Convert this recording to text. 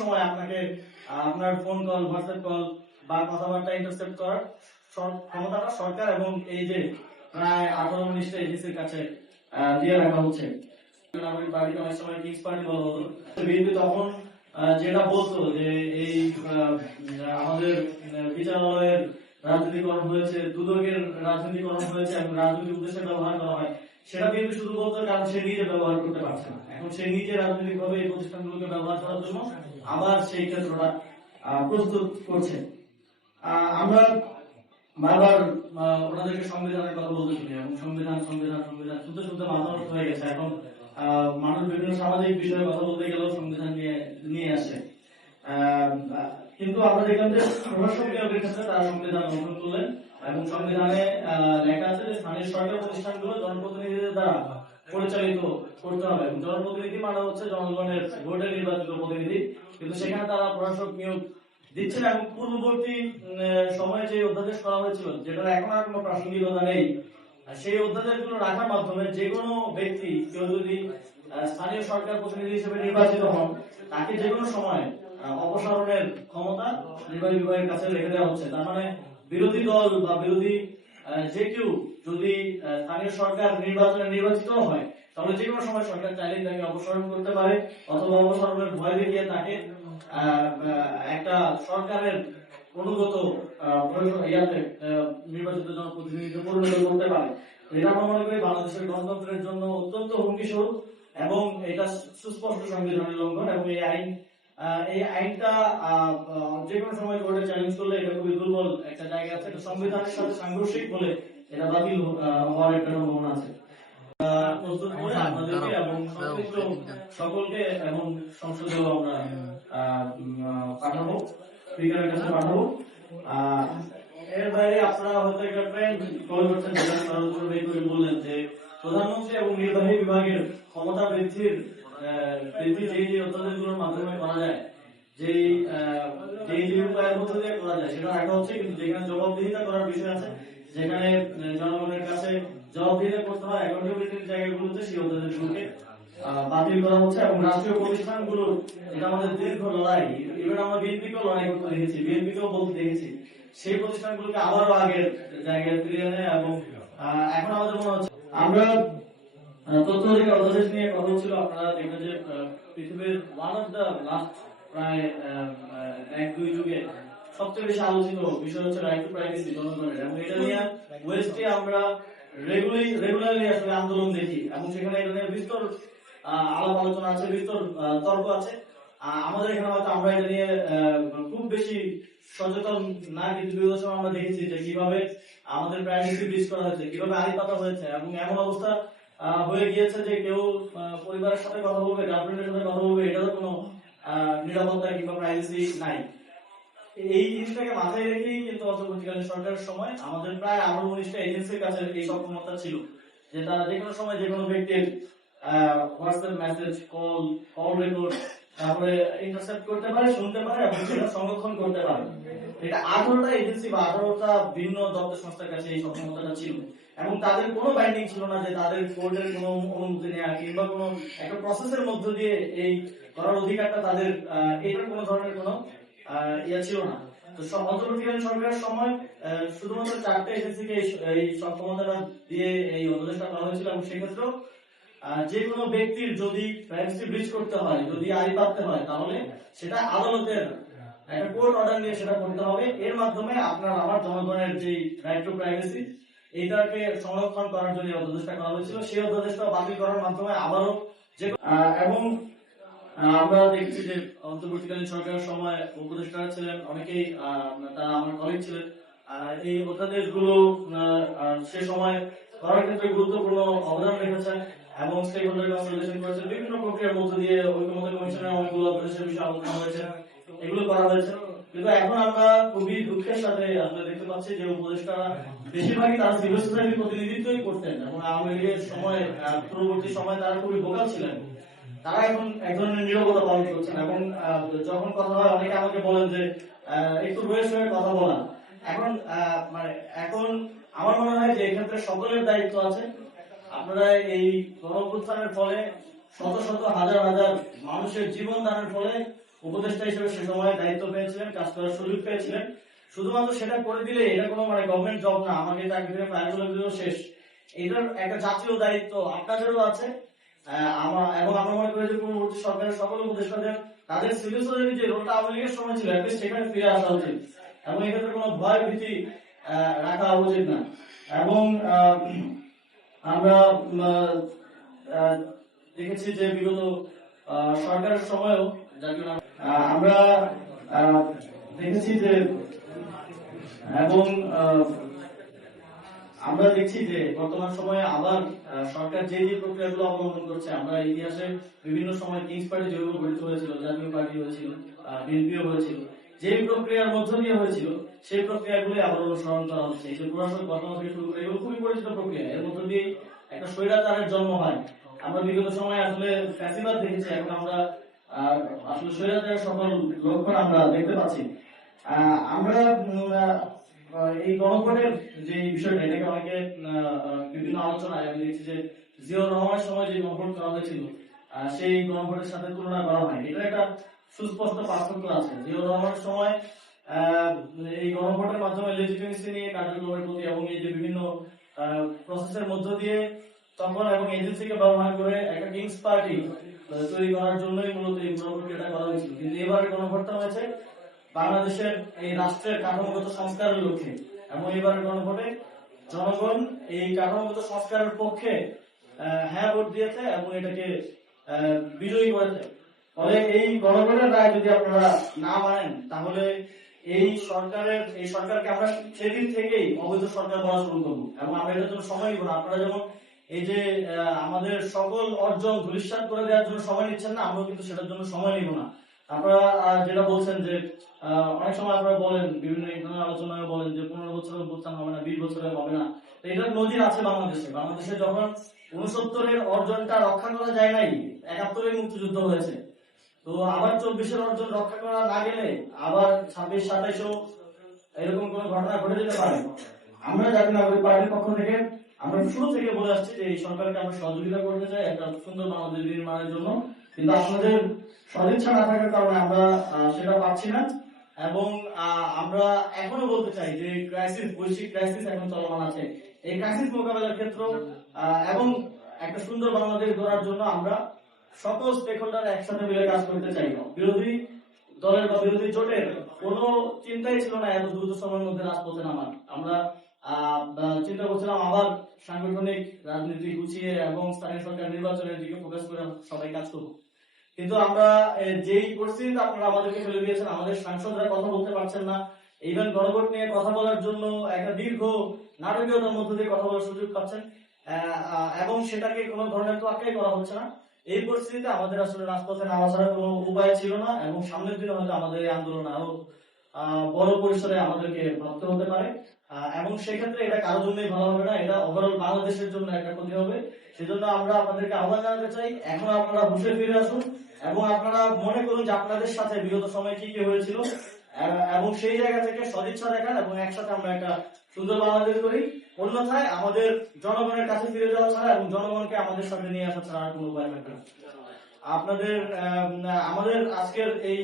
সময় আপনাকে আপনার ফোন কল, হোয়াটসঅ্যাপ কল বা কথাবার্তা ইন্টারসেপ্ট করার ক্ষমতাটা সরকার এবং এই যে প্রায় 18-19টা এজেন্সির কাছে দিয়ে রাখা হচ্ছে। নাগরিক পার্টিকে অনেক সময় কিংস পার্টি বলা হতো। বিএনপি তখন যেটা বলতো যে এই আমাদের বিচারালয়ের রাজনীতিকরণ হয়েছে, দুদকের রাজনীতিকরণ হয়েছে এবং রাজনৈতিক উদ্দেশ্যে ব্যবহার করা হয়, সেটা বিএনপি শুধু বলতো কারণ সে নিজে ব্যবহার করতে পারছে না। এখন সে নিজে রাজনৈতিকভাবে এই প্রতিষ্ঠানগুলোকে ব্যবহার করার জন্য আবার সেই ক্ষেত্রটা প্রস্তুত করছে। আমরা বারবার ওনাদেরকে সংবিধানের কথা বলতে শুনি এবং সংবিধান সংবিধান সংবিধান শুনতে শুনতে মাথা নষ্ট হয়ে গেছে। এখন মানুষ বিভিন্ন সামাজিক বিষয়ে কথা বলতে গেলেও সংবিধান নিয়ে আসে। কিন্তু আমরা দেখলাম যে প্রশাসক নিয়োগের ক্ষেত্রে তারা সংবিধান লঙ্ঘন করলেন এবং সংবিধানে লেখা আছে যে স্থানীয় সরকার প্রতিষ্ঠানগুলো জনপ্রতিনিধিদের দ্বারা পরিচালিত করতে হবে। জনপ্রতিনিধি মানে হচ্ছে জনগণের ভোটে নির্বাচিত প্রতিনিধি, কিন্তু সেখানে তারা প্রশাসক নিয়োগ দিচ্ছে না। এবং পূর্ববর্তী সময়ে যে অধ্যাদেশ করা হয়েছিল, যেটা এখন আর কোনো প্রাসঙ্গিকতা নেই, সেই অধ্যাদেশগুলো রাখার মাধ্যমে যে কোনো ব্যক্তি কেউ যদি স্থানীয় সরকার প্রতিনিধি হিসেবে নির্বাচিত হন, তাকে যে কোনো সময় অপসারণের ক্ষমতা নির্বাহী বিভাগের কাছে রেখে দেওয়া হচ্ছে। তার মানে বিরোধী দল বা বিরোধী যে কেউ যদি স্থানীয় সরকার নির্বাচনে নির্বাচিত হয়, তাহলে যে কোনো সময় সরকার চাইলে তাকে অপসারণ করতে পারে, অথবা অপসারণের ভয় দেখিয়ে তাকে একটা সরকারের অনুগত নির্বাচিত জনপ্রতিনিধিকে পরিণত করতে পারে। এটা আমরা মনে করি বাংলাদেশের গণতন্ত্রের জন্য অত্যন্ত হুমকি স্বরূপ এবং এটা সুস্পষ্ট সংবিধানের লঙ্ঘন। এবং এই আইনটা যে কোনো সময় কোর্টে চ্যালেঞ্জ করলে এটা খুবই দুর্বল একটা জায়গা আছে, সংবিধানের সাথে সাংঘর্ষিক বলে এটা বাতিল হওয়ার একটা সম্ভাবনা আছে। প্রস্তুত করে আপনাদেরকে এবং সকলকে এবং সংসদেও আমরা পাঠাবো, স্পিকারের কাছে পাঠাবো। এর বাইরে আপনারা হয়তো একটা ট্রেন্ড ফলো করছেন, যেটা বললেন যে প্রধানমন্ত্রী এবং নির্বাহী বিভাগের ক্ষমতা বৃদ্ধির যে অধ্যাদেশগুলোর মাধ্যমে করা যায়, যে উপায়ের মধ্যে দিয়ে করা যায় সেটা রাখা হচ্ছে। কিন্তু যেখানে জবাবদিহিতা করার বিষয় আছে, যেখানে জনগণের কাছে জবাবদিহিতা করতে হয় অ্যাকাউন্টেবিলিটির জায়গাগুলোতে, সেই অধ্যাদেশগুলোকে বাতিল করা হচ্ছে। এবং রাষ্ট্রীয় প্রতিষ্ঠানগুলোর, এটা আমাদের দীর্ঘ লড়াই, এবার আমরা বিএনপিকেও লড়াই করতে দেখেছি, বিএনপিকেও বলতে দেখেছি, সেই প্রতিষ্ঠানগুলোকে আবারও আগের জায়গায় ফিরিয়ে নেয়। এবং এখন আমাদের মনে হচ্ছে আমরা তথ্য অধিকার অধ্যাদেশ নিয়ে কথা হচ্ছিল, আপনারা দেখবেন যে পৃথিবীর ওয়ান অফ দ্য লাস্ট প্রায় 1-2 যুগে সবচেয়ে বেশি আলোচিত বিষয় হচ্ছে রাইট টু প্রাইভেসি জনগণের। এবং এটা নিয়ে ওয়েস্টে আমরা রেগুলারলি আসলে আন্দোলন দেখি এবং সেখানে এটা নিয়ে বিস্তর আলাপ আলোচনা আছে, বিস্তর তর্ক আছে। আমাদের এখানে হয়তো আমরা এটা নিয়ে খুব বেশি সচেতন না, কিন্তু বিগত সময় আমরা দেখেছি যে কিভাবে আমাদের প্রাইভেসি ব্রিজ করা হয়েছে, কিভাবে আড়ি পাতা হয়েছে। এবং এমন অবস্থা হয়ে গিয়েছে যে কেউ পরিবারের সাথে কথা বলবে, গার্লফ্রেন্ডের সাথে কথা বলবে, এটারও কোনো নিরাপত্তা কিংবা প্রাইভেসি নাই। এই জিনিসটাকে মাথায় রেখেই কিন্তু অন্তর্বর্তীকালীন সরকারের সময় আমাদের প্রায় 18-19টা এজেন্সির কাছে এই সক্ষমতা ছিল যে তারা যে কোনো সময় যে কোনো ব্যক্তির হোয়াটসঅ্যাপ মেসেজ, কল রেকর্ড তারপরে ইন্টারসেপ্ট করতে পারে, শুনতে পারে এবং সেটা সংরক্ষণ করতে পারে। এটা 18টা এজেন্সি বা 18টা ভিন্ন দপ্তর সংস্থার কাছে এই সক্ষমতাটা ছিল এবং তাদের কোনো বাইন্ডিং ছিল না যে তাদের কোর্টের কোনো অনুমতি নেওয়া কিংবা কোনো একটা প্রসেসের মধ্য দিয়ে এই করার অধিকারটা তাদের, এটার কোনো ধরনের কোনো ছিল না। তো অন্তর্বর্তীকালীন সরকারের সময় শুধুমাত্র 4টে এজেন্সিকে এই সক্ষমতাটা দিয়ে এই অধ্যাদেশটা করা হয়েছিল। এবং সেক্ষেত্রেও যে কোনো ব্যক্তির যদি প্রাইভেসি ব্রিচ করতে হয়, যদি আড়ি পাততে হয়, তাহলে সেটা আদালতের একটা কোর্ট অর্ডার নিয়ে সেটা করতে হবে। এর মাধ্যমে আপনার আমার জনগণের যে রাইট টু প্রাইভেসি, এইটাকে সংরক্ষণ করার জন্য অধ্যাদেশটা করা হয়েছিল। সেই অধ্যাদেশটা বাতিল করার মাধ্যমে আবারও যে এবং আমরা দেখছি যে অন্তর্বর্তীকালীন সরকারের সময় উপদেষ্টারা ছিলেন অনেকেই, তারা আমার কলিগ ছিলেন। এই অধ্যাদেশগুলো সে সময় করার ক্ষেত্রে গুরুত্বপূর্ণ অবদান রেখেছেন এবং স্টেক হোল্ডার কনসালটেশন করেছেন। বিভিন্ন প্রক্রিয়ার মধ্য দিয়ে ঐক্যমত্য কমিশনের অনেকগুলো অধ্যাদেশের বিষয়ে আলোচনা হয়েছে, এগুলো করা হয়েছে। কিন্তু এখন আমরা খুবই দুঃখের সাথে আসলে দেখতে পাচ্ছি যে উপদেষ্টারা বেশিরভাগই তারা সিভিল সোসাইটির প্রতিনিধিত্বই করতেন এবং আওয়ামী লীগের সময় পূর্ববর্তী সময় তারা খুবই ভোকাল ছিলেন। তারা এখন এক ধরনের নীরবতা পালন করছেন এবং যখন কথা হয় অনেকে আমাকে বলেন যে একটু বয়স হয়ে কথা বলা। এখন আমার মনে হয় যে এক্ষেত্রে সকলের দায়িত্ব আছে। আপনারা এই গণঅভ্যুত্থানের ফলে শত শত হাজার হাজার মানুষের জীবন দানের ফলে উপদেষ্টা হিসেবে সে সময় দায়িত্ব পেয়েছিলেন, কাজ করার সুযোগ পেয়েছিলেন। শুধুমাত্র সেটা করে দিলে এটা কোনো মানে গভর্নমেন্ট জব না, আমাকে চাকরি থেকে ফায়ার করে দিলেও শেষ। এটার একটা জাতীয় দায়িত্ব আপনাদেরও আছে। এবং আমরা মনে করি যে পূর্ববর্তী সরকারের সকল উপদেষ্টাদের তাদের সিভিল সোসাইটি যে রোলটা আওয়ামী লীগের সময় ছিল সেখানে ফিরে আসা উচিত এবং এক্ষেত্রে কোনো ভয় ভীতি রাখা উচিত না। এবং আমরা দেখেছি যে বিগত সরকারের সময়ও আমরা দেখেছি যে এবং আমরা দেখছি যে বর্তমান সময়ে আবার সরকার যে যে প্রক্রিয়াগুলো অবলম্বন করছে, আমরা ইতিহাসে বিভিন্ন সময় কিংস পার্টি যেভাবে গঠিত হয়েছিল, জাতীয় পার্টি হয়েছিল, বিএনপিও হয়েছিল, যে প্রক্রিয়ার মধ্য দিয়ে হয়েছিল সেই প্রক্রিয়াগুলি আবার অনুসরণ করা হচ্ছে। এই যে প্রশাসন গঠন থেকে শুরু করে এগুলো খুবই পরিচিত প্রক্রিয়া, এর মধ্য দিয়ে একটা স্বৈরাচারের জন্ম হয়। আমরা বিগত সময় আসলে ফ্যাসিবাদ দেখেছি, এখন আমরা আসলে স্বৈরাচারের সকল লক্ষণ আমরা দেখতে পাচ্ছি। আমরা এই গণভোটের যে বিষয়টা, এটাকে অনেকে বিভিন্ন আলোচনায় আমি দেখছি যে জিয়াউর রহমানের সময় যে গণভোট করা হয়েছিল সেই গণভোটের সাথে তুলনা করা হয়। এটা একটা সুস্পষ্ট পার্থক্য আছে। জিয়াউর রহমানের সময় এই গণভোটের মাধ্যমে লেজিটিমেসি নিয়ে কার্যক্রমের প্রতি এবং এই যে বিভিন্ন প্রসেসের মধ্য দিয়ে তখন এবং এজেন্সিকে ব্যবহার করে একটা কিংস পার্টি তৈরি করার জন্যই মূলত এই গণভোটটা করা হয়েছিল। কিন্তু এবারে গণভোটটা হয়েছে বাংলাদেশের এই রাষ্ট্রের কাঠামোগত সংস্কারের লক্ষ্যে, এবং এবারের গণভোটে জনগণ এই কাঠামোগত সংস্কারের পক্ষে হ্যাঁ ভোট দিয়েছে এবং এটাকে বিজয়ী করেছে। ফলে এই গণভোটের রায় যদি আপনারা না মানেন তাহলে এই সরকারকে আমরা সেদিন থেকেই অবৈধ সরকার বলা শুরু করবো এবং আমরা এটার জন্য সময় নিব না। আপনারা যেমন এই যে আমাদের সকল অর্জন ধূলিসাৎ করে দেওয়ার জন্য সময় নিচ্ছেন না, আমরাও কিন্তু সেটার জন্য সময় নিব না। আপনারা যেটা বলছেন যে অনেক সময় আপনারা বলেন, বিভিন্ন আলোচনায় বলেন যে 15 বছরের অভ্যুত্থান হবে না, 20 বছরের হবে না। এটার নজির আছে বাংলাদেশে যখন 69-এর অর্জনটা রক্ষা করা যায় নাই, 71-এর মুক্তিযুদ্ধ হয়েছে, তো আবার 24-এর অর্জন রক্ষা করা না গেলে আবার 26-27-ও এরকম কোন ঘটনা ঘটে যেতে পারে। আমরা জাতীয় নাগরিক পার্টির পক্ষ থেকে আমরা শুরু থেকে বলে আসছি যে এই সরকারকে আমরা সহযোগিতা করতে চাই একটা সুন্দর বাংলাদেশ নির্মাণের জন্য, কিন্তু আপনাদের সদিচ্ছা না থাকার কারণে আমরা সেটা পাচ্ছি না। এবং আমরা এখনো বলতে চাই যে বৈশ্বিক ক্রাইসিস এখন চলমান আছে, এই ক্রাইসিস মোকাবেলার ক্ষেত্র এবং একটা সুন্দর বাংলাদেশ গড়ার জন্য আমরা সকল স্টেক হোল্ডার একসাথে মিলে কাজ করতে চাই। বিরোধী দলের বা বিরোধী জোটের কোনো চিন্তাই ছিল না এত দ্রুত সময়ের মধ্যে রাজপথে নামার। আমরা চিন্তা করছিলাম আবার সাংগঠনিক রাজনীতি গুছিয়ে এবং স্থানীয় সরকার নির্বাচনের দিকে ফোকাস করে সবাই কাজ করব। কিন্তু আমরা যেই পরিস্থিতিতে আপনারা আমাদেরকে ফেলে দিয়েছেন, আমাদের সাংসদরা কথা বলতে পারছেন না, ইভেন গণভোট নিয়ে কথা বলার জন্য একটা দীর্ঘ নাটকীয়তার মধ্য দিয়ে কথা বলার সুযোগ পাচ্ছেন এবং সেটাকে কোনো ধরনের তোয়াক্কাই করা হচ্ছে না। এই পরিস্থিতিতে আমাদের আসলে রাজপথে নামা ছাড়া কোনো উপায় ছিল না এবং সামনের দিনে হয়তো আমাদের এই আন্দোলন আরো বড় পরিসরে আমাদেরকে ভাবতে হতে পারে এবং সেক্ষেত্রে এটা কারোর জন্যই ভালো হবে না, এটা ওভারঅল বাংলাদেশের জন্য একটা ক্ষতি হবে। সেজন্য আমরা আপনাদেরকে আহ্বান জানাতে চাই, এখন আপনারা হুঁশে ফিরে আসুন এবং আপনারা মনে করুন যে আপনাদের সাথে বিগত সময়ে কি কি হয়েছিল এবং সেই জায়গা থেকে সদিচ্ছা দেখান এবং একসাথে আমরা একটা সুন্দর বাংলাদেশ করি। অন্যথায় আমাদের জনগণের কাছে ফিরে যাওয়া ছাড়া এবং জনগণকে আমাদের সাথে নিয়ে আসা ছাড়া আর কোনো উপায় থাকবে না। আমাদের আজকের এই